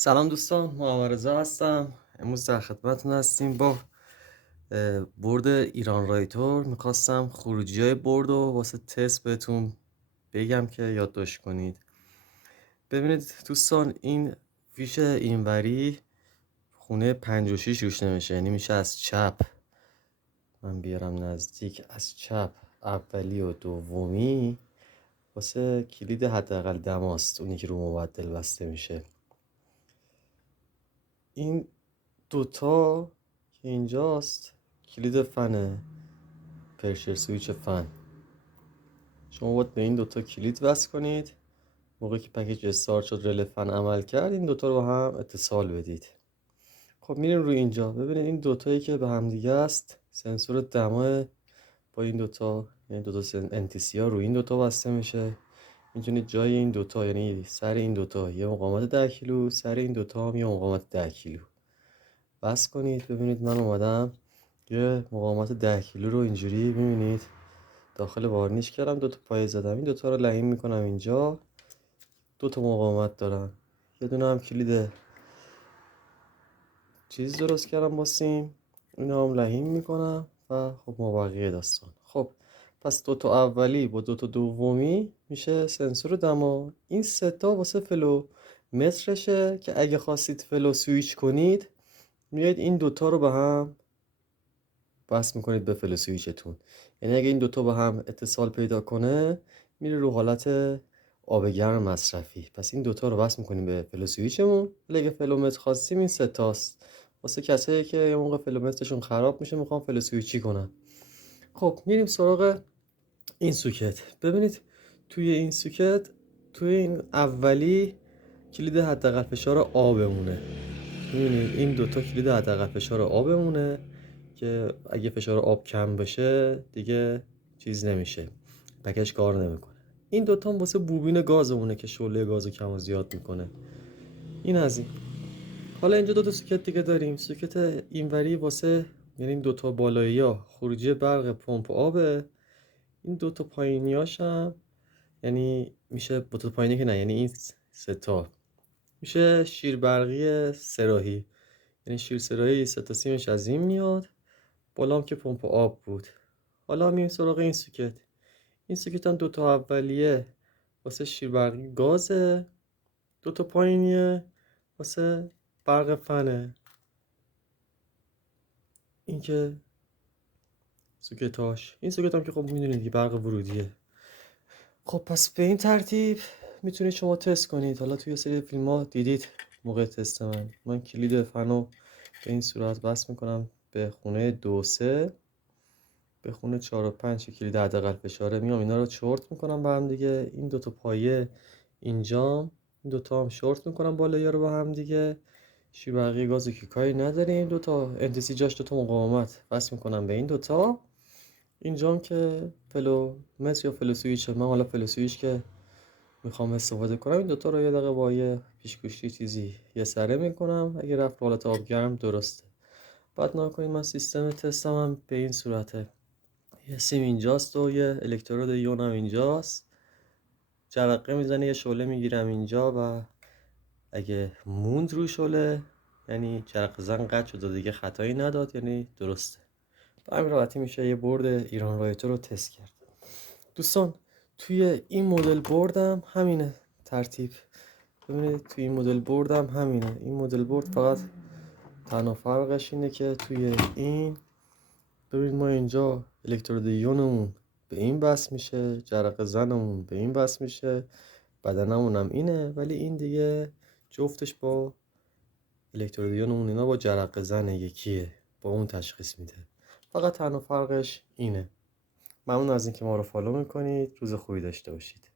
سلام دوستان، محمد رضا هستم. امروز در خدمتتون هستیم با برد ایران رایتور. میخواستم خروجی های برد و واسه تست بهتون بگم که یادداشت کنید. ببینید دوستان، این فیش اینوری خونه 56 روش نمیشه، یعنی میشه از چپ. من بیارم نزدیک، از چپ اولی و دومی واسه کلید حداقل دماست، اونی که رو مبدل بسته میشه. این دوتا که اینجاست کلید فنه، پرشر سویچ فن. شما باید به این دوتا کلید وصل کنید. موقعی که پکیج استارت شد، رله فن عمل کرد، این دوتا رو با هم اتصال بدید. خب میریم روی اینجا، ببینید این دوتایی که به هم دیگه است سنسور دما با این دوتا، یعنی دوتا NTC ها روی این دوتا بسته میشه. میتونید جای این دوتا، یعنی سر این دوتا یه مقاومت 10 کیلو، سر این دوتا هم یه مقاومت 10 کیلو بس کنید. ببینید من اومدم یه مقاومت 10 کیلو رو اینجوری میبینید داخل وارنیش کردم، دوتا پایه زدم، این دوتا رو لحیم میکنم اینجا. دوتا مقاومت دارن، یه دونه هم کلید چیز درست کردم با سیم، اینا هم لحیم میکنم و خب مابقیه داستان. خب پس دوتا اولی با دوتا دومی میشه سنسور دما. این ستا واسه فلو مترشه که اگه خواستید فلو سویچ کنید میاد این دوتا رو به هم بس میکنید به فلو سویچتون. یعنی اگه این دوتا با هم اتصال پیدا کنه میره رو حالت آب گرم مصرفی. پس این دوتا رو بس میکنیم به فلو سویچمون. اگه فلومتر خواستیم این ستاست واسه کسایی که یه موقع فلومترشون خراب میشه میخوام فلو سویچی کنن. خب میریم سراغ این سوکت. ببینید توی این سوکت، توی این اولی کلید حداقل فشار آبمونه. ببینید این دوتا کلید حداقل فشار آبمونه که اگه فشار آب کم بشه دیگه چیز نمیشه، پکیج کار نمیکنه. این دوتا هم واسه بوبین گازمونه که شعله گازو کم و زیاد میکنه. این از این. حالا اینجا دوتا سوکت دیگه داریم. سوکت اینوری واسه، یعنی این دوتا بالایی ها خروجی برق پمپ آبه. این دوتا پایینیاش هم یعنی میشه دوتا پایینی که نه، یعنی این ستا میشه شیر برقی سراحی، یعنی شیر سراحی ستا سیمش از این میاد، بالام که پمپ آب بود. حالا میریم سراغ این سوکت. این سوکت هم دوتا اولیه واسه شیر برقی گازه، دوتا پایینیه واسه برق فنه. این که سوکتاش، این سوکت هم که خب میدونید که برق ورودیه. خب پس به این ترتیب میتونید شما تست کنید. حالا توی سری فیلم ها دیدید موقع تست من کلید فنو به این صورت بس میکنم به خونه 2-3، به خونه 4 و 5 که کلید حداقل فشاره میام اینا رو چرت میکنم با هم دیگه. این دوتا پایه اینجام، این دوتا هم شورت میکنم بالایی رو با هم دیگه. شیر برقی گازو که کاری نداریم. دوتا انتسی جاش دوتا مقاومت بس میکنم به این دوتا. اینجام که فلو متر یا فلو سویچ، من حالا فلو سویچ که میخوام استفاده کنم، این دوتا رو یه دقیقه با یه پیشگوشتی چیزی یه سره میکنم. اگه رفت حالت آب گرم درسته. بعد نکنید من سیستم تستم هم به این صورته. یه سیم اینجاست و یه الکترود یون هم اینجاست. جرقه میزنه، یه شعله میگیرم اینجا و اگه موند روی شعله یعنی جرقه زن قطع شد و دیگه خطایی نداد، یعنی درسته. به همین راحتی میشه یه برد ایران رایتر رو تست کرد. دوستان توی این مدل بردم همینه ترتیب. ببینید توی این مدل بردم همینه. این مدل برد فقط تنها فرقش اینه که توی این ببینید ما اینجا الکترود یونمون به این بس میشه، جرقه زنمون به این بس میشه، بدنمون هم اینه، ولی این دیگه جفتش با الکترود یونمون اینا با جرقه زن یکیه، با اون تشخیص میده. فقط تنها فرقش اینه. ممنون از اینکه ما رو فالو میکنید. روز خوبی داشته باشید.